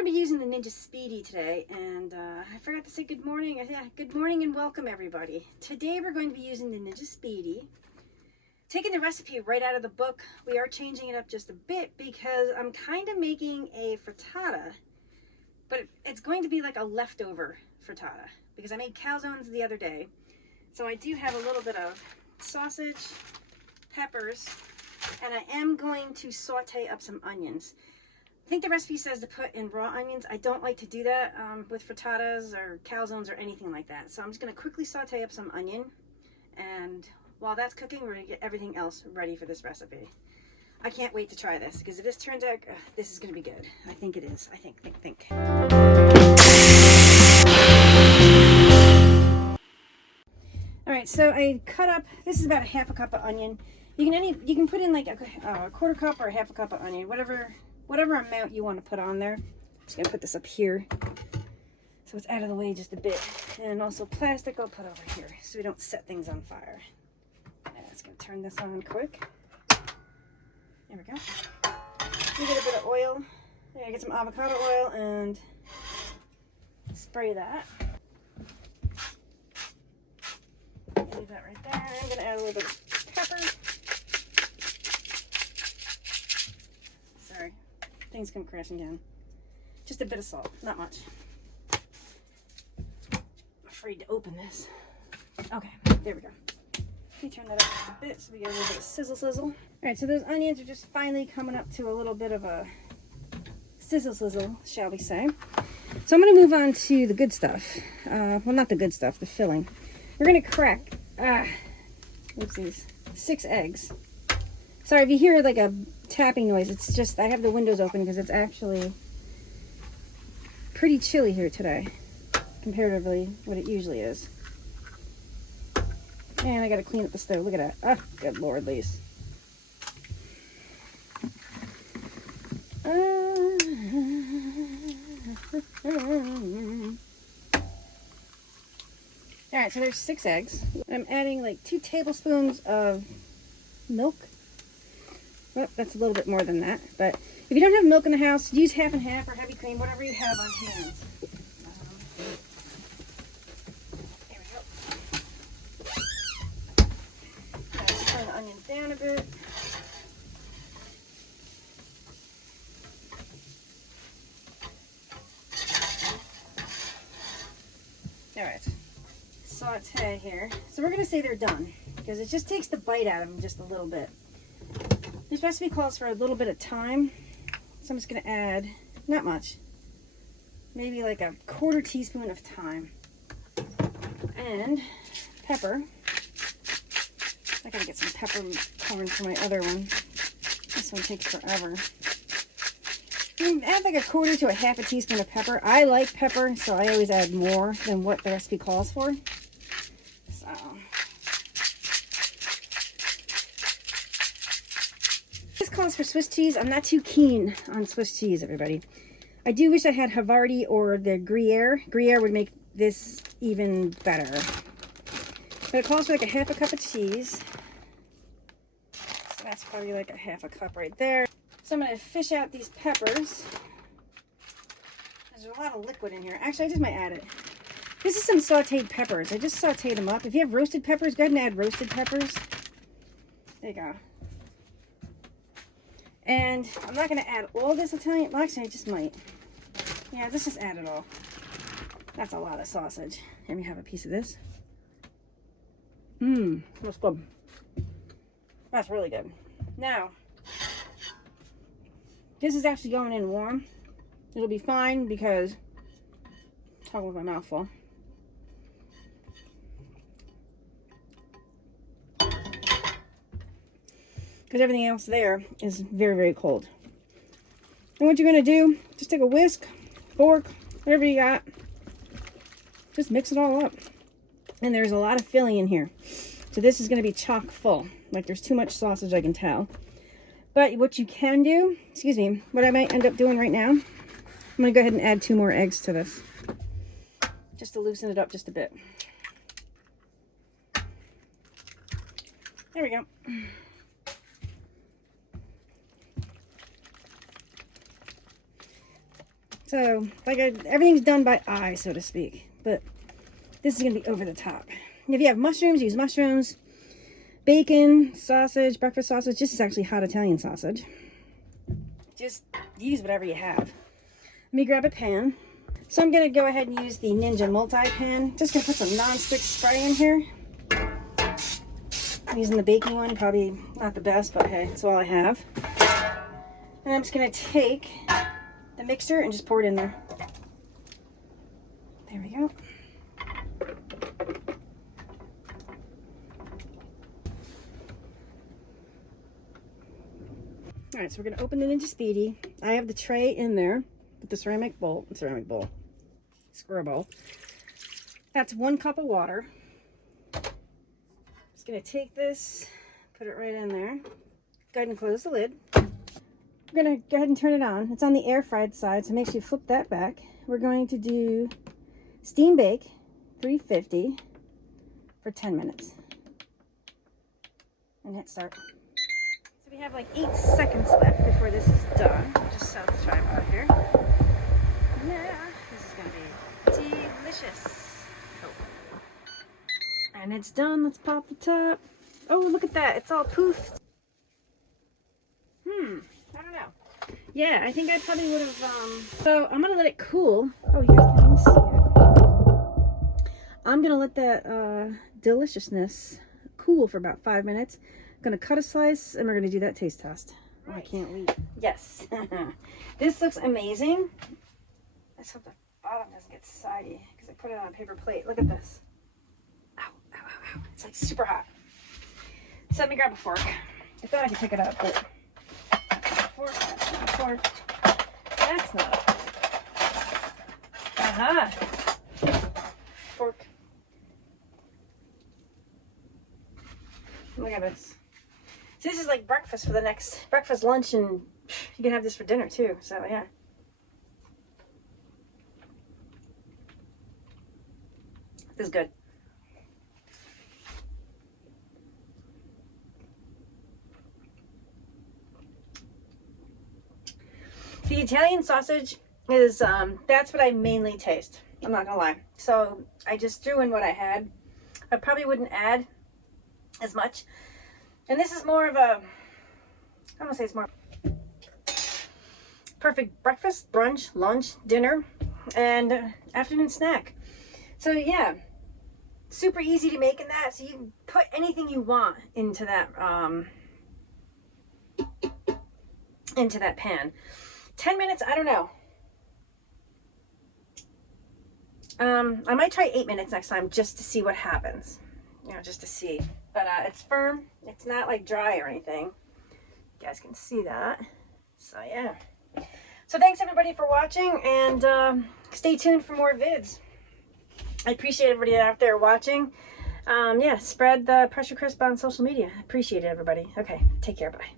going to be using the Ninja Speedy today, and I forgot to say good morning. Yeah, good morning and welcome everybody. Today we're going to be using the Ninja Speedy. Taking the recipe right out of the book, we are changing it up just a bit because I'm kind of making a frittata, but it's going to be like a leftover frittata because I made calzones the other day. So I do have a little bit of sausage, peppers, and I am going to saute up some onions. I think the recipe says to put in raw onions. I don't like to do that with frittatas or calzones or anything like that. So I'm just going to quickly saute up some onion, and while that's cooking, we're going to get everything else ready for this recipe. I can't wait to try this because if this turns out, this is going to be good. I think it is. I think. All right, so I cut up, this is about a half a cup of onion. You can put in like a quarter cup or a half a cup of onion, whatever amount you want to put on there. I'm just gonna put this up here so it's out of the way just a bit. And also plastic I'll put over here so we don't set things on fire. And I'm just gonna turn this on quick. There we go. We get a bit of oil. I'm gonna get some avocado oil and spray that. Leave that right there. I'm gonna add a little bit of pepper. Sorry. Things come crashing down. Just a bit of salt, not much. I'm afraid to open this. Okay, there we go. Let me turn that up just a bit so we get a little bit of sizzle. All right, so those onions are just finally coming up to a little bit of a sizzle, shall we say. So I'm gonna move on to the good stuff. Well, not the good stuff, the filling. We're gonna crack, oopsies, 6 eggs. Sorry if you hear like a tapping noise, it's just I have the windows open because it's actually pretty chilly here today, comparatively what it usually is. And I gotta clean up the stove, look at that. Oh, good Lord, Lise. Alright, so there's 6 eggs. I'm adding like 2 tablespoons of milk. Well, that's a little bit more than that, but if you don't have milk in the house, use half and half or heavy cream, whatever you have on hand. There we go. Let's turn the onions down a bit. All right, saute here. So we're gonna say they're done because it just takes the bite out of them just a little bit. This recipe calls for a little bit of thyme, so I'm just going to add, not much, maybe like a quarter teaspoon of thyme. And pepper. I gotta get some peppercorn for my other one. This one takes forever. You can add like a quarter to a half a teaspoon of pepper. I like pepper, so I always add more than what the recipe calls for. So this calls for Swiss cheese. I'm not too keen on Swiss cheese, everybody. I do wish I had Havarti or the Gruyere. Gruyere would make this even better. But it calls for like a half a cup of cheese. So that's probably like a half a cup right there. So I'm going to fish out these peppers. There's a lot of liquid in here. Actually, I just might add it. This is some sauteed peppers. I just sauteed them up. If you have roasted peppers, go ahead and add roasted peppers. There you go. And I'm not going to add all this Italian. Well, actually, I just might. Yeah, let's just add it all. That's a lot of sausage. Let me have a piece of this. That's good. That's really good. Now, this is actually going in warm. It'll be fine because I'm talking with my mouth full. Because everything else there is very, very cold. And what you're going to do, just take a whisk, fork, whatever you got. Just mix it all up. And there's a lot of filling in here. So this is going to be chock full. Like there's too much sausage, I can tell. But what you can do, excuse me, what I might end up doing right now, I'm going to go ahead and add 2 more eggs to this. Just to loosen it up just a bit. There we go. So, like, everything's done by eye, so to speak. But this is going to be over the top. If you have mushrooms, use mushrooms. Bacon, sausage, breakfast sausage. This is actually hot Italian sausage. Just use whatever you have. Let me grab a pan. So I'm going to go ahead and use the Ninja multi-pan. Just going to put some non-stick spray in here. I'm using the baking one. Probably not the best, but hey, it's all I have. And I'm just going to take the mixture and just pour it in there. There we go. All right, so we're going to open the Ninja Speedy. I have the tray in there with the ceramic bowl, square bowl. That's 1 cup of water. Just going to take this, put it right in there. Go ahead and close the lid. We're going to go ahead and turn it on. It's on the air fried side, so make sure you flip that back. We're going to do steam bake 350 for 10 minutes. And hit start. We have like 8 seconds left before this is done. Just set the tripod here. Yeah, this is gonna be delicious. Oh. And it's done. Let's pop the top. Oh, look at that. It's all poofed. I don't know. Yeah, I think I probably would have, so I'm gonna let it cool. Oh, you guys can't even see it. I'm gonna let that deliciousness cool for about 5 minutes. Gonna cut a slice and we're gonna do that taste test. Oh, I can't wait. Yes. This looks amazing. Let's hope the bottom doesn't get soggy because I put it on a paper plate. Look at this. Ow, ow, ow, ow. It's like super hot. So let me grab a fork. I thought I could pick it up, but fork, that's not a fork. That's not a fork. Aha. Fork. Look at this. So this is like breakfast for the next breakfast, lunch, and you can have this for dinner too. So yeah. This is good. The Italian sausage is, that's what I mainly taste. I'm not gonna lie. So I just threw in what I had. I probably wouldn't add as much. And this is more of a, I want to say it's more perfect breakfast, brunch, lunch, dinner, and afternoon snack. So yeah, super easy to make in that. So you can put anything you want into that pan. 10 minutes, I don't know. I might try 8 minutes next time just to see what happens. You know, just to see. But it's firm. It's not like dry or anything. You guys can see that. So yeah. So thanks everybody for watching, and stay tuned for more vids. I appreciate everybody out there watching. Yeah, spread the Pressure Crisp on social media. I appreciate it, everybody. Okay, take care. Bye.